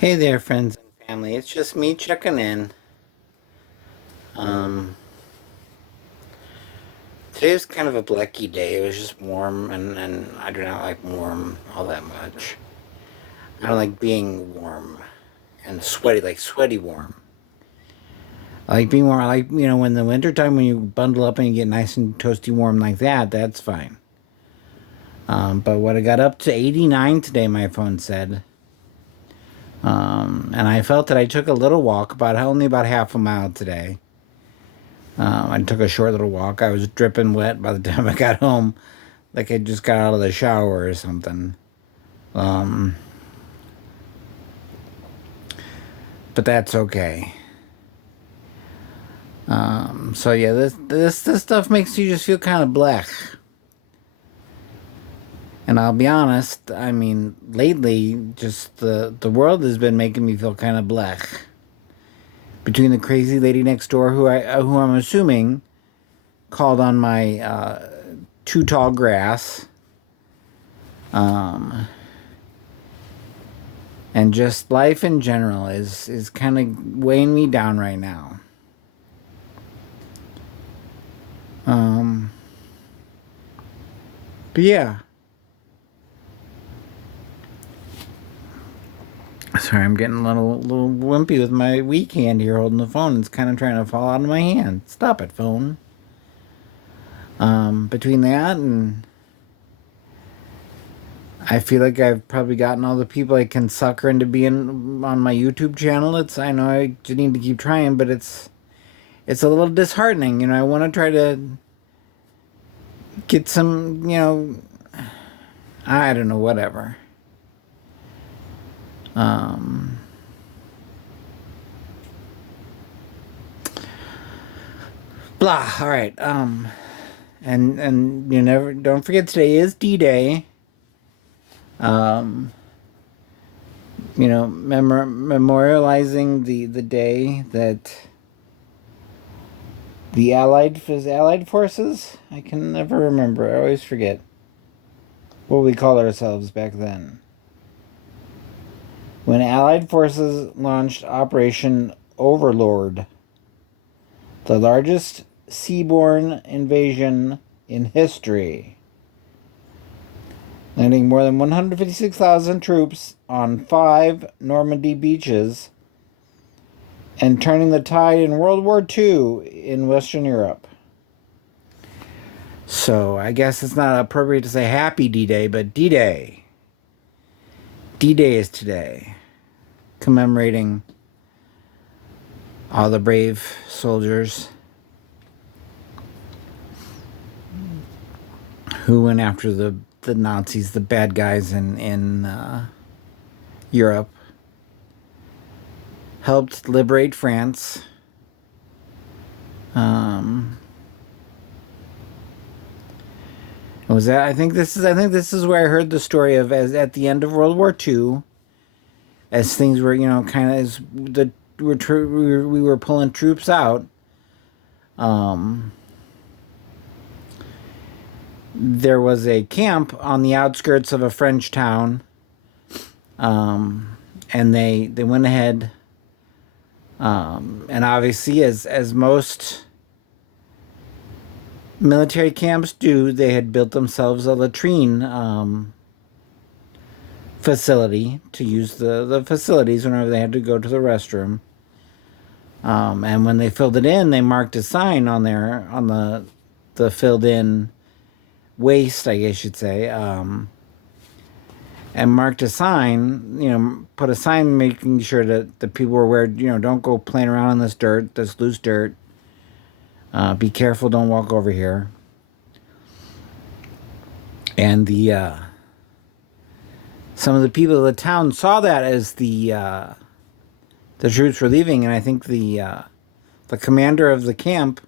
Hey there, friends and family. It's just me checking in. Um, Today was kind of a blecky day. It was just warm, and I do not like warm all that much. I don't like being warm and sweaty, like sweaty warm. I like being warm. I like, when the wintertime, when you bundle up and you get nice and toasty warm like that, that's fine. But what I got up to 89 today, my phone said. And I felt that I took a little walk, only about half a mile today. I took a short little walk. I was dripping wet by the time I got home, like I just got out of the shower or something. Um, but that's okay. So yeah, this stuff makes you just feel kind of black. And I'll be honest. I mean, lately, just the world has been making me feel kind of black. Between the crazy lady next door, who I'm assuming called on my too tall grass. Um, and just life in general is kind of weighing me down right now. Um, but yeah, sorry, I'm getting a little wimpy with my weak hand here holding the phone. It's kind of trying to fall out of my hand. Stop it, phone. Between that and I feel like I've probably gotten all the people I can sucker into being on my YouTube channel. I know I need to keep trying, but it's a little disheartening. I want to try to get some, I don't know, whatever. Um, Blah. All right. And you never don't forget today is D-Day. Um, memorializing the day that the Allied forces. I can never remember. I always forget what we called ourselves back then. When Allied forces launched Operation Overlord, the largest seaborne invasion in history, landing more than 156,000 troops on 5 Normandy beaches and turning the tide in World War II in Western Europe. So I guess it's not appropriate to say Happy D-Day, but D-Day. D-Day is today, commemorating all the brave soldiers who went after the Nazis, the bad guys in Europe, helped liberate France. Was that? I think this is where I heard the story of, as at the end of World War II, as things were kind of as we were pulling troops out. There was a camp on the outskirts of a French town, and they went ahead, and obviously, as most military camps do, they had built themselves a latrine facility to use the facilities whenever they had to go to the restroom. And when they filled it in, they marked a sign on the filled in waste, I guess you'd say, and marked a sign, put a sign making sure that the people were aware, don't go playing around in this dirt, this loose dirt. Be careful, don't walk over here. And some of the people of the town saw that as the troops were leaving, and I think the commander of the camp,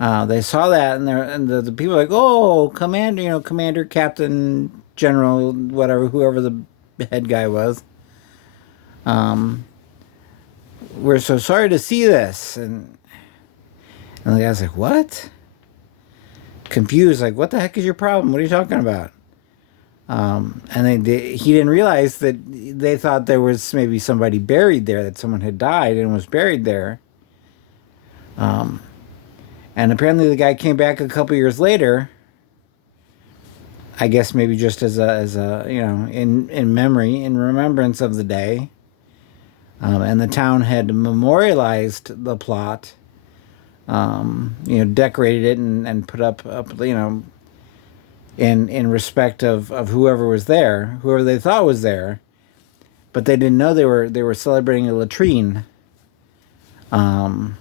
they saw that, and the people were like, oh, commander, commander, captain, general, whatever, whoever the head guy was. We're so sorry to see this, and the guy's like, what? Confused, like, what the heck is your problem? What are you talking about? He didn't realize that they thought there was maybe somebody buried there, that someone had died and was buried there. And apparently the guy came back a couple years later. I guess maybe just as a in memory, in remembrance of the day. And the town had memorialized the plot, decorated it and put up in respect of whoever was there, whoever they thought was there, but they didn't know they were celebrating a latrine. Um,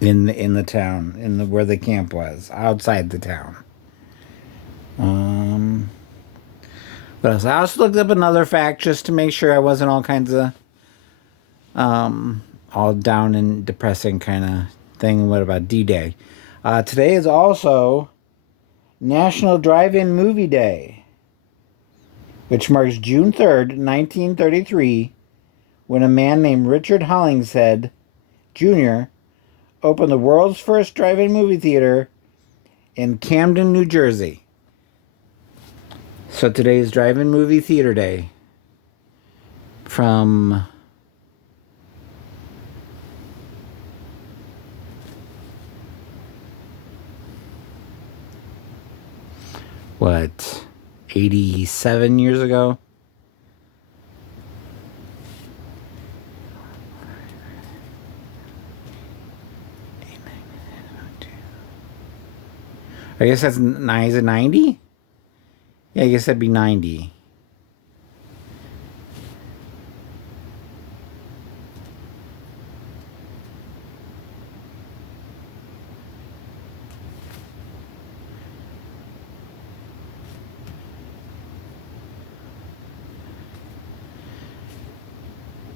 in the town, where the camp was, outside the town. But I also looked up another fact just to make sure I wasn't all kinds of all down and depressing kind of thing. What about D-Day? Today is also National Drive-In Movie Day, which marks June 3rd, 1933, when a man named Richard Hollingshead Jr. opened the world's first drive-in movie theater in Camden, New Jersey. So today is Drive-In Movie Theater Day. From what, 87 years ago? I guess that's nine. Is it 90? Yeah, I guess that'd be 90.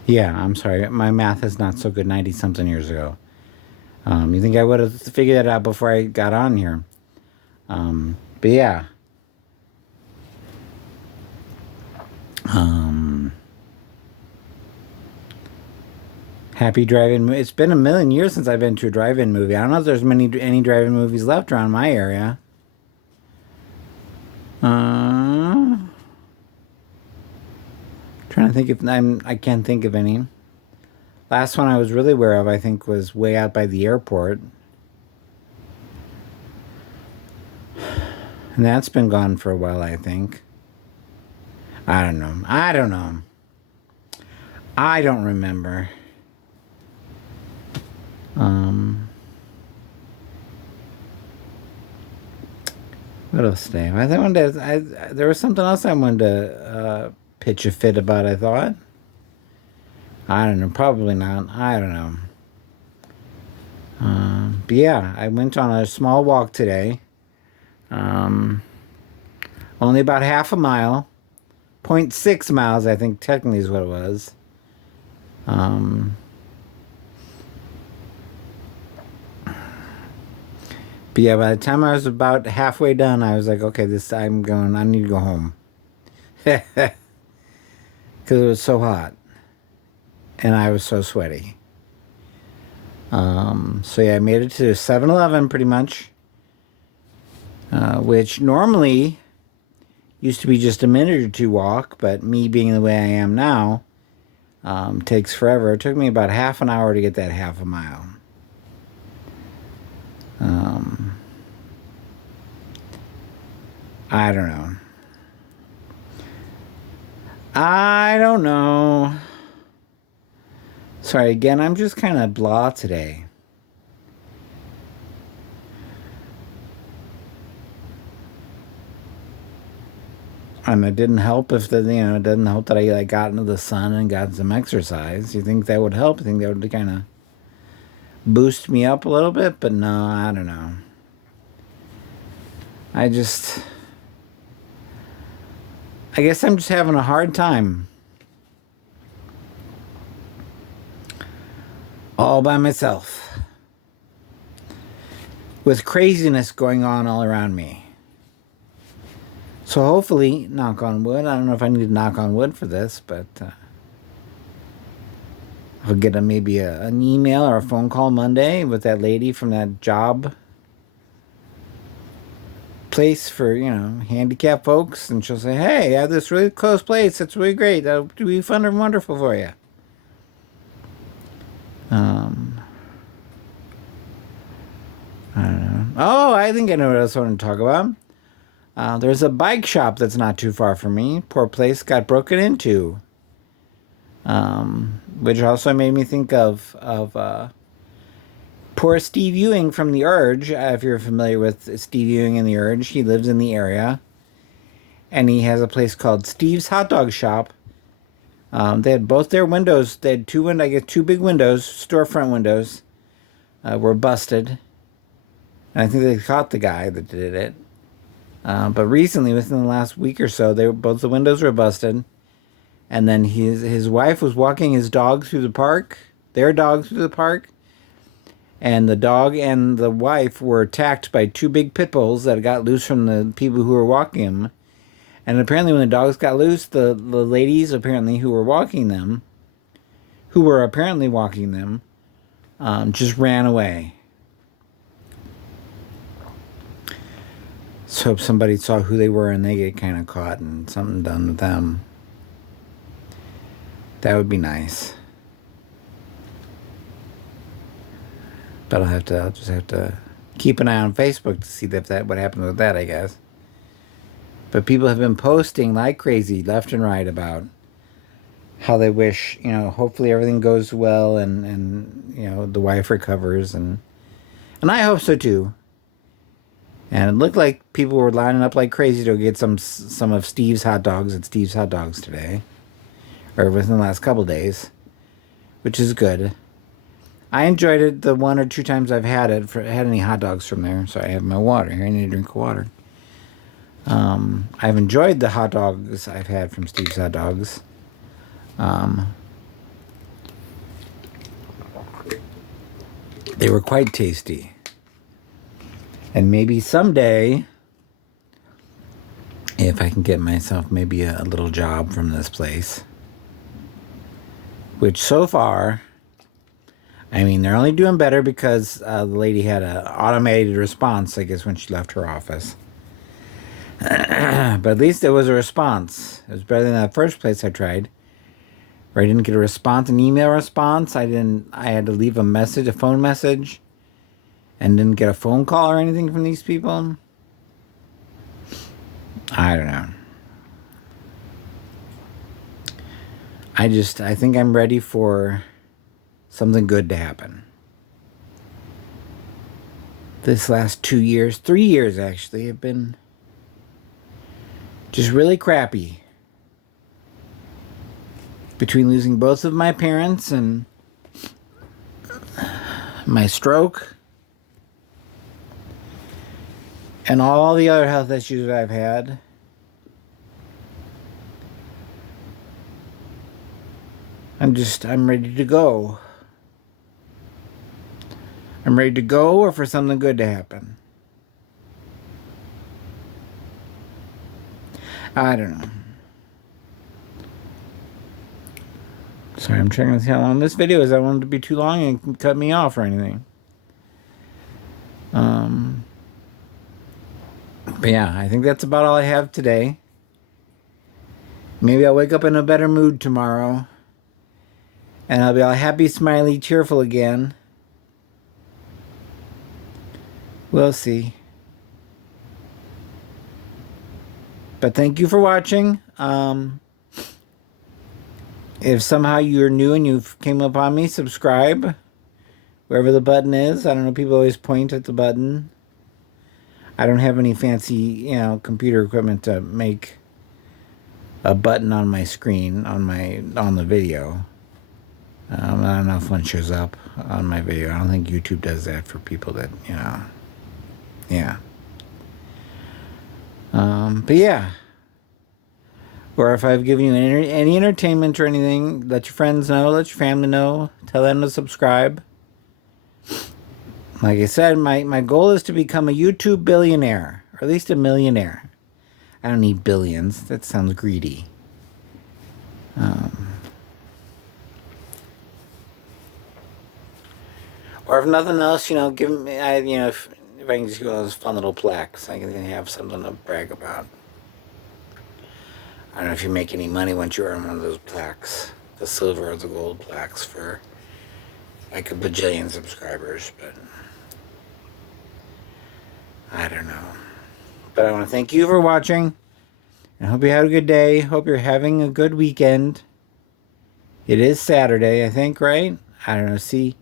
Yeah, I'm sorry. My math is not so good. 90 something years ago. You think I would have figured that out before I got on here? But yeah. Happy drive-in. It's been a million years since I've been to a drive-in movie. I don't know if there's any drive-in movies left around my area. Trying to think if I can't think of any. Last one I was really aware of, I think, was way out by the airport. And that's been gone for a while, I think. I don't know. I don't remember. What else today? There was something else I wanted to pitch a fit about, I thought. I don't know. Probably not. I don't know. But yeah, I went on a small walk today. Only about half a mile. 0.6 miles, I think, technically is what it was. But yeah, by the time I was about halfway done, I was like, okay, I need to go home. Because it was so hot. And I was so sweaty. So yeah, I made it to 7-Eleven pretty much. Which normally used to be just a minute or two walk, but me being the way I am now, takes forever. It took me about half an hour to get that half a mile. I don't know. Sorry, again, I'm just kind of blah today. And it didn't help it doesn't help that I got into the sun and got some exercise. You think that would help? You think that would kind of boost me up a little bit? But no, I don't know. I guess I'm just having a hard time. All by myself. With craziness going on all around me. So hopefully, knock on wood. I don't know if I need to knock on wood for this, but I'll get maybe an email or a phone call Monday with that lady from that job place for, handicapped folks, and she'll say, "Hey, I have this really close place. It's really great. That'll be fun and wonderful for you." Um, I don't know. Oh, I think I know what else I want to talk about. There's a bike shop that's not too far from me. Poor place got broken into, which also made me think of poor Steve Ewing from The Urge. If you're familiar with Steve Ewing and The Urge, he lives in the area, and he has a place called Steve's Hot Dog Shop. They had both their windows. They had I guess two big windows, storefront windows, were busted. And I think they caught the guy that did it. But recently, within the last week or so, both the windows were busted. And then his wife was walking his dog through the park, their dog through the park, and the dog and the wife were attacked by two big pit bulls that got loose from the people who were walking them. And apparently, when the dogs got loose, the ladies apparently who were apparently walking them, just ran away. So if somebody saw who they were and they get kind of caught and something done with them, that would be nice. But I'll just have to keep an eye on Facebook to see what happens with that, I guess. But people have been posting like crazy left and right about how they wish, hopefully everything goes well and the wife recovers, and I hope so too. And it looked like people were lining up like crazy to get some of Steve's hot dogs at Steve's Hot Dogs today, or within the last couple days, which is good. I enjoyed it the one or two times I've had any hot dogs from there. So I have my water here. I need a drink of water. I've enjoyed the hot dogs I've had from Steve's Hot Dogs. They were quite tasty. And maybe someday, if I can get myself maybe a little job from this place, which so far, I mean, they're only doing better because the lady had an automated response, I guess, when she left her office. But at least there was a response. It was better than that first place I tried, where I didn't get a response, an email response. I had to leave a phone message, and didn't get a phone call or anything from these people. I don't know. I think I'm ready for something good to happen. This last 2 years, 3 years actually, have been just really crappy. Between losing both of my parents and my stroke, and all the other health issues that I've had, I'm ready to go. I'm ready to go, or for something good to happen. I don't know. Sorry, I'm checking to see how long this video is. I don't want it to be too long and cut me off or anything. But yeah, I think that's about all I have today. Maybe I'll wake up in a better mood tomorrow, and I'll be all happy, smiley, cheerful again. We'll see. But thank you for watching. If somehow you're new and you've came upon me, subscribe. Wherever the button is. I don't know, people always point at the button. I don't have any fancy, computer equipment to make a button on my screen, on the video. I don't know if one shows up on my video. I don't think YouTube does that for people that, yeah. But yeah. Or if I've given you any entertainment or anything, let your friends know, let your family know, tell them to subscribe. Like I said, my goal is to become a YouTube billionaire, or at least a millionaire. I don't need billions. That sounds greedy. Or if nothing else, give me, if if I can just get one of those fun little plaques, I can have something to brag about. I don't know if you make any money once you earn one of those plaques, the silver or the gold plaques for like a bajillion subscribers, but I don't know. But I want to thank you for watching. I hope you had a good day. Hope you're having a good weekend. It is Saturday, I think, right? I don't know. See,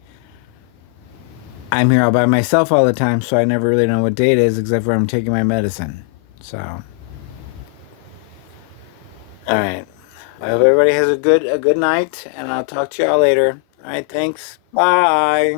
I'm here all by myself all the time, so I never really know what day it is except for I'm taking my medicine. So, all right. I hope everybody has a good night, and I'll talk to y'all later. All right, thanks. Bye.